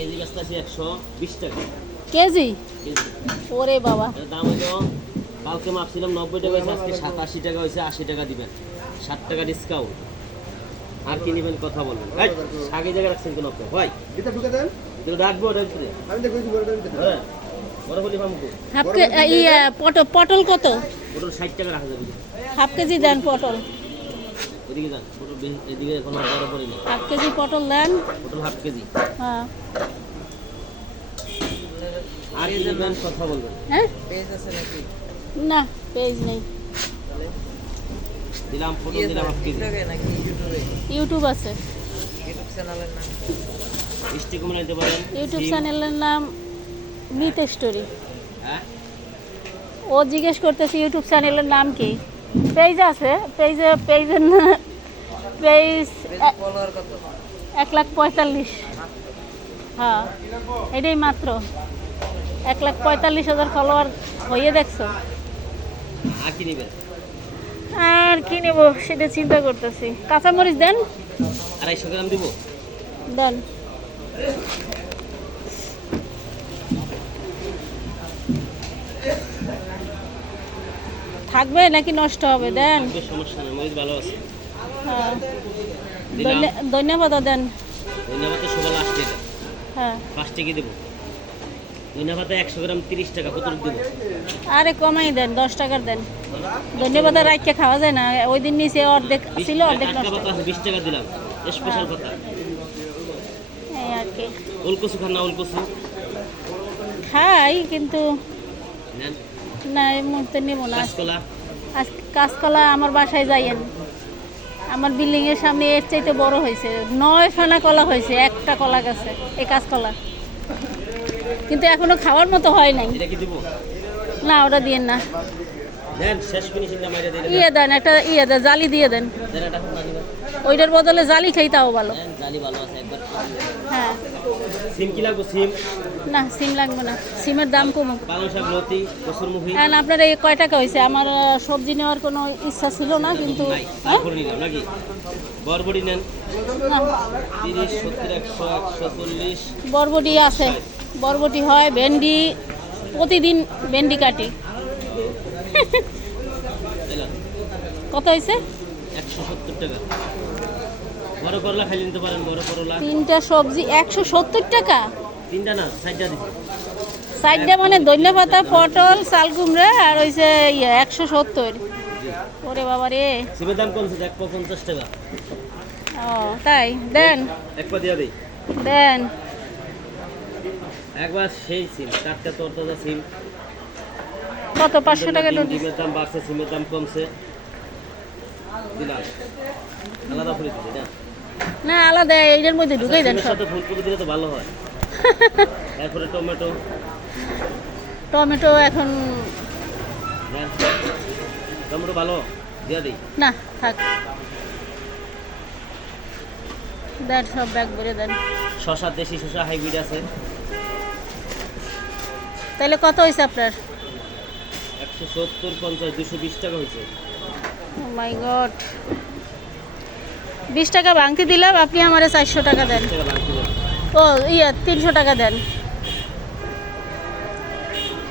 KG বেচতেছি 120 টাকা KG? KG. ওরে বাবা, এর দাম হলো কালকে মাপছিলাম 90 টাকা হয়েছে, আজকে 87 টাকা হয়েছে, 80 টাকা দিবেন, 60 টাকা ডিসকাউন্ট। আর কি নেবেন কথা বলবেন। ভাই আগে জায়গা রাখছেন কেন আপনি ভাই? এটা ঢুকে দেন, তো রাখবো রাখবো। আমি দেখছি বড়টা নিতে। হ্যাঁ বড় হলি ফামকো হাফ পটল কত? পটল 60 টাকা রাখা যাবে। হাফ কেজি দেন পটল। এদিকে যান, পটল এদিকে কোনো বড় পড়ে না। হাফ কেজি পটল দেন। পটল হাফ কেজি। হ্যাঁ আর কি নেবেন কথা বলবেন। হ্যাঁ, পেজ আছে নাকি? না পেজ নেই। দিলাম পটল দিলাম হাফ কেজি। নাকি ইউটিউবে? ইউটিউব আছে। ইউটিউব চ্যানেলের নাম মিষ্টি কুমড়া নিতে পারেন। ইউটিউব চ্যানেলের নাম মিথ স্টোরি। হ্যাঁ ও জিজ্ঞেস করতেছে ইউটিউব চ্যানেলের নাম কি? পেজ আছে, পেজের পেজ ফলোয়ার কত? 1,45,000। হ্যাঁ এটাই মাত্র 1,45,000 ফলোয়ার হয়ে দেখছো। আর কি নেবেন? আর কি নেব সেটা চিন্তা করতেছি। কাঁচামরিচ দেন। 250 গ্রাম দিব। দেন। থাকবে নাকি নষ্ট হবে? দেন। বেশ সমস্যা নেই, মরিচ ভালো আছে। হ্যাঁ দিলাম। ধন্যবাদ দেন। ধন্যবাদ তো সকাল 8 টাকা। হ্যাঁ 5 টাকা দেবো। ধন্যবাদ 100 গ্রাম 30 টাকা, কত দেবো? আরে কমাই দেন, 10 টাকার দেন। ধন্যবাদ রাখতে খাওয়া যায় না, ওই দিন নিচে অর্ধেক ছিল, অর্ধেক নষ্ট। 20 টাকা দিলাম, স্পেশাল কথা। এই আর কি। ওলকসু খান না? ওলকসু খাই কিন্তু নেন। না এই মুহূর্তে নেবো না। কাঁচকলা আজ কাঁচকলা আমার বাসায় যাইয়েন। আমার বিল্ডিং এর সামনে এর চাইতে বড় হয়েছে, 9 ফানা কলা হয়েছে একটা কলা গাছে, এই কাঁচকলা। কিন্তু এখনো খাওয়ার মতো হয় নাই। এটা কি দিব? না ওটা দিয়েন না। দেন, শেষ ফিনিশিং না মাইরা দিলে ইয়ে দেন, একটা ইয়ে দেন, জালি দিয়ে দেন। দেন। এটা কোন দিবেন? ওইটার বদলে জালি খাই তাও ভালো। দেন, জালি ভালো আছে একবার। হ্যাঁ সিম কি লাগবে? সিম, না সিম লাগবে না, সিমের দাম কমুক। পালং শাক, লতি, কসুরমুখী হ্যাঁ আপনার এই কয় টাকা হয়েছে? আমার সবজি নেওয়ার কোনো ইচ্ছা ছিল না কিন্তু। নাই, হ্যাঁ? তারপরে নিলাম নাকি? বরবটি নেন। না 30, 70, 100, 140। বরবটি আছে, বরবটি হয়। ভেন্ডি প্রতিদিন ভেন্ডি কাটি। এলাম কত হয়েছে? 170 টাকা। বড় করলা খাইলে নিতে পারেন, বড় করলা। তিনটা সবজি 170 টাকা। তিনটা না, 4টা দিচ্ছি। সাইডটা মানে ধন্যপাতা, পটল, চাল কুমড়া আর হয়েছে 170। ওরে বাবা রে। সিমের দাম কমছে, 150 টাকা। ও তাই? দেন এক পা দিয়া দেই। দেন। একবার সেই সিম, 4টা তরতাজা সিম। কত? 500 টাকা তো। ডিমের দাম বাড়ছে, সিমের দাম কমছে। দিলাম আলাদা করে দিচ্ছি না। না আলাদা এইটার মধ্যে ঢুকাই দেন সিমের সব। সাথে ফুলকপি দিলে তো ভালো হয়। এরপরে টমেটো টমেটো এখন দেন। টমেটো ভালো দিয়া দিই। না থাক, দেন সব ব্যাগ ভরে দেন। শশা, দেশি শশা হাইব্রিড আছে। তাহলে কত হয়েছে আপনার? 170, 50, 220 টাকা হয়েছে। ও মাই গড, 20 টাকা ভাঙতি দিলাম, আপনি আমারে 400 টাকা দেন। টাকা বাড়তে যাবে। ও ইয়ে 300 টাকা দেন।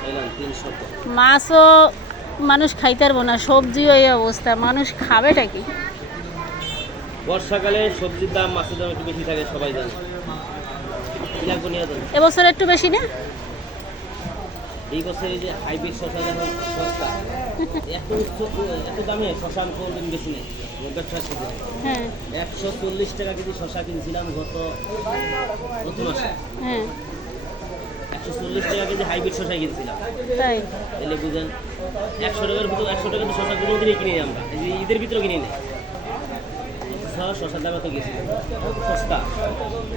এলাম 300 টাকা। মাছও মানুষ খাইতে পারবো না, সবজিও এই অবস্থা, মানুষ খাবেটা কি? বর্ষাকালে সবজির দাম, মাছের দাম একটু বেশি থাকে, সবাই জানে। কি লাগবে নিয়ে যান। এবছর একটু বেশি না? এই বছর এই যে হাইব্রিড শশা যখন সস্তা, এত দামে শশা আমি কোনোদিন বেশি নেই। ব্যবসার সাথে হ্যাঁ 140 টাকা কেজি শশা কিনছিলাম গত নতুন মাসে। হ্যাঁ 140 টাকা কেজি হাইব্রিড শশা কিনছিলাম। তাই? তাহলে বুঝেন 100 টাকার ভিতরে, 100 টাকা তো শশা কোনো দিনই কিনে আমরা, এই যে ঈদের ভিতরে কিনে নেই। শশার দাম তো গেছিল সস্তা,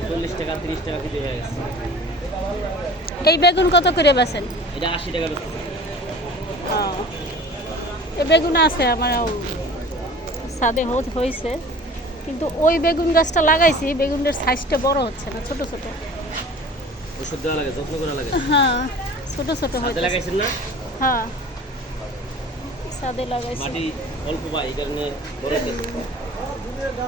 40 টাকা 30 টাকা কেজি হয়ে গেছে। এই বেগুন কত করে বেচেন? এটা 80 টাকা বেচছে। এই বেগুন আছে আমার ছাদে হয়েছে, কিন্তু ওই বেগুন গাছটা লাগাইছি, বেগুনের সাইজটা বড় হচ্ছে না, ছোট ছোট। ওষুধ দেওয়া লাগে, যত্ন করা লাগে। হ্যাঁ ছোট ছোট ছাদে হয়েছে। লাগাইছেন না? হ্যাঁ ছাদে লাগাইছি। মাটি অল্প পাই, এই কারণে বড় হচ্ছে।